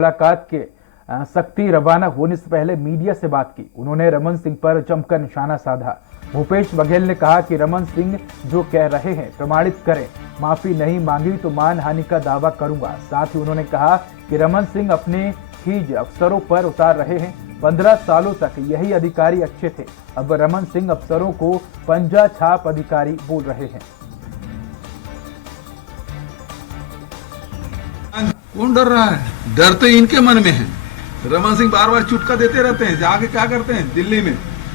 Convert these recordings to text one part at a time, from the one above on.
मुलाकात के सख्ती रवाना होने से पहले मीडिया से बात की। उन्होंने रमन सिंह पर जमकर निशाना साधा। भूपेश बघेल ने कहा कि रमन सिंह जो कह रहे हैं प्रमाणित करें, माफी नहीं मांगी तो मानहानि का दावा करूंगा। साथ ही उन्होंने कहा कि रमन सिंह अपने खीज अफसरों पर उतार रहे हैं। 15 सालों तक यही अधिकारी अच्छे थे, अब रमन सिंह अफसरों को पंजा छाप अधिकारी बोल रहे हैं। कौन डर रहा है? डर तो इनके मन में है। रमन सिंह बार बार चुटका देते रहते हैं। जाके क्या करते हैं दिल्ली में?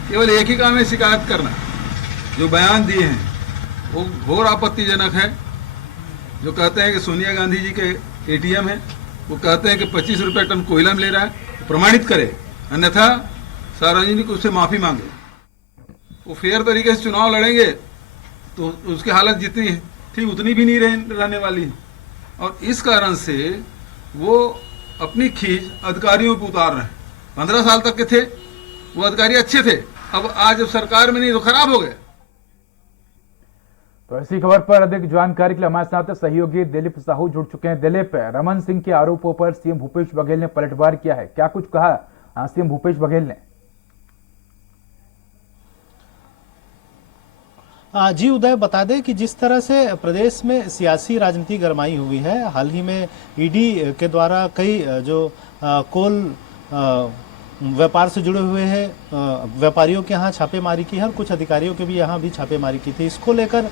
केवल एक ही काम है, शिकायत करना। जो बयान दिए हैं वो घोर आपत्तिजनक है। जो कहते हैं कि सोनिया गांधी जी के एटीएम है, वो कहते हैं कि 25 रुपए टन कोयला में ले रहा है, प्रमाणित करे, अन्यथा सार्वजनिक उससे माफी मांगे। वो फेयर तरीके से चुनाव लड़ेंगे तो उसकी हालत जितनी थी उतनी भी नहीं रहने वाली। और इस कारण से वो अपनी खींच अधिकारियों पर उतार रहे हैं। 15 साल तक के थे वो अधिकारी अच्छे थे, अब आज जब सरकार में नहीं तो खराब हो गए। तो ऐसी खबर पर अधिक जानकारी के लिए हमारे साथ सहयोगी दिलीप साहू जुड़ चुके हैं। दिलीप, रमन सिंह के आरोपों पर सीएम भूपेश बघेल ने पलटवार किया है, क्या कुछ कहा सीएम भूपेश बघेल ने? जी उदय, बता दें कि जिस तरह से प्रदेश में सियासी राजनीति गरमाई हुई है, हाल ही में ईडी के द्वारा कई जो कोल व्यापार से जुड़े हुए हैं व्यापारियों के यहाँ छापेमारी की है और कुछ अधिकारियों के भी यहाँ भी छापेमारी की थी। इसको लेकर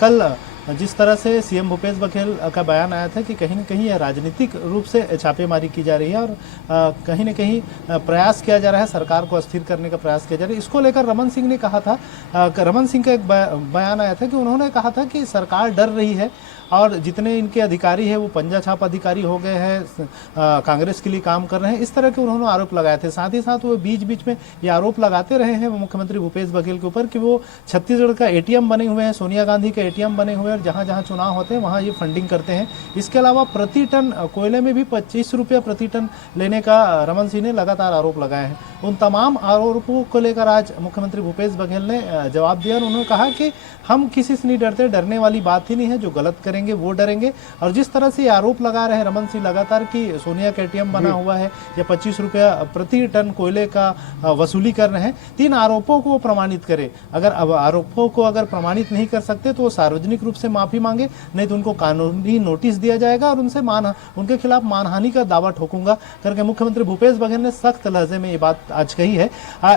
कल जिस तरह से सीएम भूपेश बघेल का बयान आया था कि कहीं न कहीं यह राजनीतिक रूप से छापेमारी की जा रही है और कहीं न कहीं प्रयास किया जा रहा है, सरकार को अस्थिर करने का प्रयास किया जा रहा है। इसको लेकर रमन सिंह ने कहा था, रमन सिंह का एक बयान आया था कि उन्होंने कहा था कि सरकार डर रही है और जितने इनके अधिकारी हैं वो पंजा छाप अधिकारी हो गए हैं, कांग्रेस के लिए काम कर रहे हैं, इस तरह के उन्होंने आरोप लगाए थे। साथ ही साथ वो बीच बीच में ये आरोप लगाते रहे हैं मुख्यमंत्री भूपेश बघेल के ऊपर कि वो छत्तीसगढ़ का एटीएम बने हुए हैं, सोनिया गांधी के एटीएम बने हुए हैं और जहां जहां चुनाव होते हैं वहां ये फंडिंग करते हैं। इसके अलावा प्रति टन कोयले में भी 25 रुपया प्रति टन लेने का रमन सिंह ने लगातार आरोप लगाए हैं। उन तमाम आरोपों को लेकर आज मुख्यमंत्री भूपेश बघेल ने जवाब दिया और उन्होंने कहा कि हम किसी से नहीं डरते, डरने वाली बात ही नहीं है, जो गलत करेंगे वो डरेंगे। और जिस तरह से आरोप लगा रहे हैं रमन सिंह लगातार कि सोनिया का एटीएम बना हुआ है या 25 रुपया प्रति टन कोयले का वसूली कर रहे हैं, 3 आरोपों को प्रमाणित करे। अगर अब आरोपों को अगर प्रमाणित नहीं कर सकते तो वो सार्वजनिक रूप से माफी मांगे, नहीं तो उनको कानूनी नोटिस दिया जाएगा और उनके खिलाफ मानहानि का दावा ठोकूंगा करके मुख्यमंत्री भूपेश बघेल ने सख्त लहजे में ये बात आज कही है।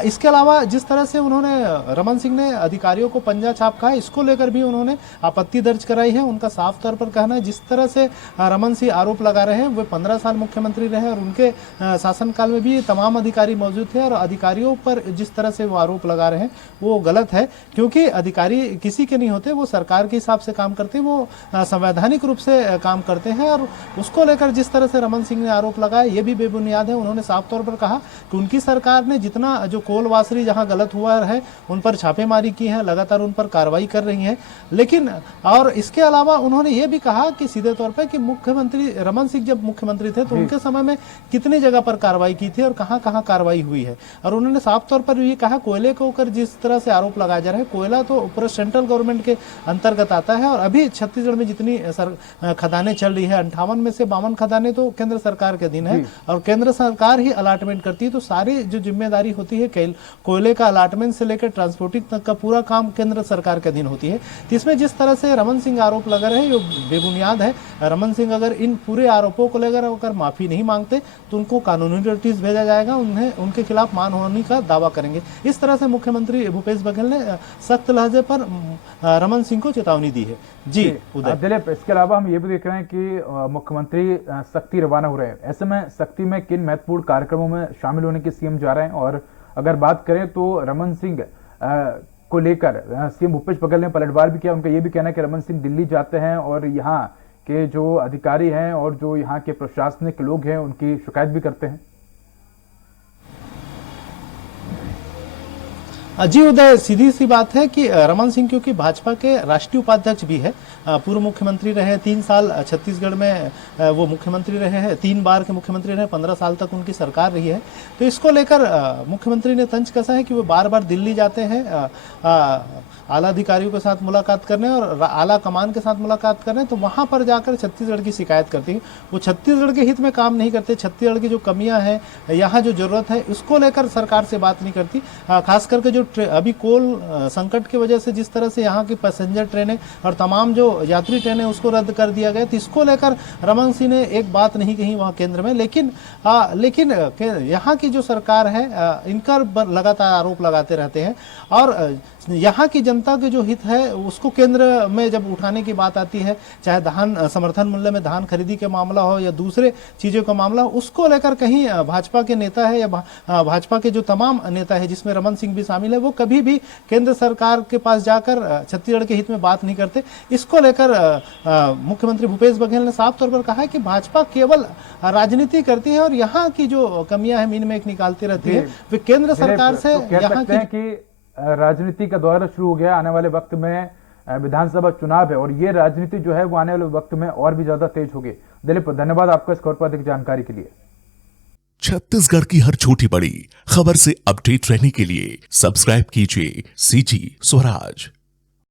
इसके अलावा जिस तरह से उन्होंने रमन सिंह ने अधिकारियों को पंजा छाप कहा, इसको लेकर भी उन्होंने आपत्ति दर्ज कराई है। उनका साफ तौर पर कहना है जिस तरह से रमन सिंह आरोप लगा रहे हैं, वे 15 साल मुख्यमंत्री रहे और उनके शासनकाल में भी तमाम अधिकारी मौजूद थे और अधिकारियों पर जिस तरह से वो आरोप लगा रहे हैं वो गलत है, क्योंकि अधिकारी किसी के नहीं होते, वो सरकार के हिसाब से काम करते हैं, वो संवैधानिक रूप से काम करते हैं। और उसको लेकर जिस तरह से रमन सिंह ने आरोप लगाया ये भी बेबुनियाद है। उन्होंने साफ तौर पर कहा कि उनकी सरकार ने जितना जो कोल वासरी जहां गलत हुआ है उन पर छापेमारी की है, लगातार उन पर कार्रवाई कर रही है। लेकिन और इसके अलावा उन्होंने ये भी कहा कि सीधे तौर पर कि मुख्यमंत्री रमन सिंह जब मुख्यमंत्री थे तो उनके समय में कितनी जगह पर कार्रवाई की थी और कहां कहां कार्रवाई हुई है। और उन्होंने साफ तौर पर ये कहा कोयले को ऊपर जिस तरह से आरोप लगाया जा रहा है, कोयला तो पूरा सेंट्रल गवर्नमेंट के अंतर्गत आता है और अभी छत्तीसगढ़ में जितनी खदानें चल रही है 58 में से 52 खदानें तो केंद्र सरकार के अधीन है और केंद्र सरकार ही अलाटमेंट करती है। तो सारी जो जिम्मेदारी होती है कोयले का अलाटमेंट से लेकर ट्रांसपोर्टिंग तक का पूरा काम केंद्र सरकार के अधीन होती है। इसमें जिस तरह से रमन सिंह आरोप लगा रहे हैं ये बेबुनियाद है। रमन सिंह अगर इन पूरे आरोपों को लेकर अगर माफी नहीं मांगते तो उनको कानूनी नोटिस भेजा जाएगा, उनके खिलाफ मानहानि का दावा करेंगे। इस तरह से मुख्यमंत्री भूपेश बघेल ने सख्त लहजे पर रमन सिंह को चेतावनी दी है। जी दिलीप, इसके अलावा हम ये भी देख रहे हैं कि मुख्यमंत्री सख्ती रवाना हो रहे हैं। ऐसे में सख्ती में किन महत्वपूर्ण कार्यक्रमों में शामिल होने की सीएम जा रहे हैं? और अगर बात करें तो रमन सिंह को लेकर सीएम भूपेश बघेल ने पलटवार भी किया। उनका यह भी कहना है कि रमन सिंह दिल्ली जाते हैं और यहाँ के जो अधिकारी हैं और जो यहाँ के प्रशासनिक लोग हैं उनकी शिकायत भी करते हैं। जी उदय, सीधी सी बात है कि रमन सिंह क्योंकि भाजपा के राष्ट्रीय उपाध्यक्ष भी है, पूर्व मुख्यमंत्री रहे हैं, 3 साल छत्तीसगढ़ में वो मुख्यमंत्री रहे हैं, 3 बार के मुख्यमंत्री रहे, 15 साल तक उनकी सरकार रही है। तो इसको लेकर मुख्यमंत्री ने तंज कसा है कि वो बार बार दिल्ली जाते हैं आला अधिकारियों के साथ मुलाकात करने और आला कमान के साथ मुलाकात करने, तो वहां पर जाकर छत्तीसगढ़ की शिकायत करती है। वो छत्तीसगढ़ के हित में काम नहीं करते, छत्तीसगढ़ की जो कमियां हैं, यहाँ जो जरूरत है, उसको लेकर सरकार से बात नहीं करती। खास करके जो अभी कोल संकट की वजह से जिस तरह से यहाँ की पैसेंजर ट्रेनें और तमाम जो यात्री ट्रेनें उसको रद्द कर दिया गया, तो इसको लेकर रमन सिंह ने एक बात नहीं कही वहाँ केंद्र में। लेकिन यहाँ की जो सरकार है इनका लगातार आरोप लगाते रहते हैं और यहाँ की जनता के जो हित है उसको केंद्र में जब उठाने की बात आती है, चाहे धान समर्थन मूल्य में धान खरीदी के मामला हो या दूसरे चीजों का मामला हो, उसको लेकर कहीं भाजपा के नेता है या भाजपा के जो तमाम नेता है जिसमें रमन सिंह भी शामिल है, वो कभी भी केंद्र सरकार के पास जाकर छत्तीसगढ़ के हित में बात नहीं करते। इसको लेकर मुख्यमंत्री भूपेश बघेल ने साफ तौर पर कहा है कि भाजपा केवल राजनीति करती है और यहाँ की जो कमियां हैं मीन में निकालती रहती है, वे केंद्र सरकार से यहाँ की राजनीति का दौर शुरू हो गया। आने वाले वक्त में विधानसभा चुनाव है और ये राजनीति जो है वो आने वाले वक्त में और भी ज्यादा तेज होगी। दिलीप, धन्यवाद आपको इस खबर पर अधिक जानकारी के लिए। छत्तीसगढ़ की हर छोटी बड़ी खबर से अपडेट रहने के लिए सब्सक्राइब कीजिए CG स्वराज।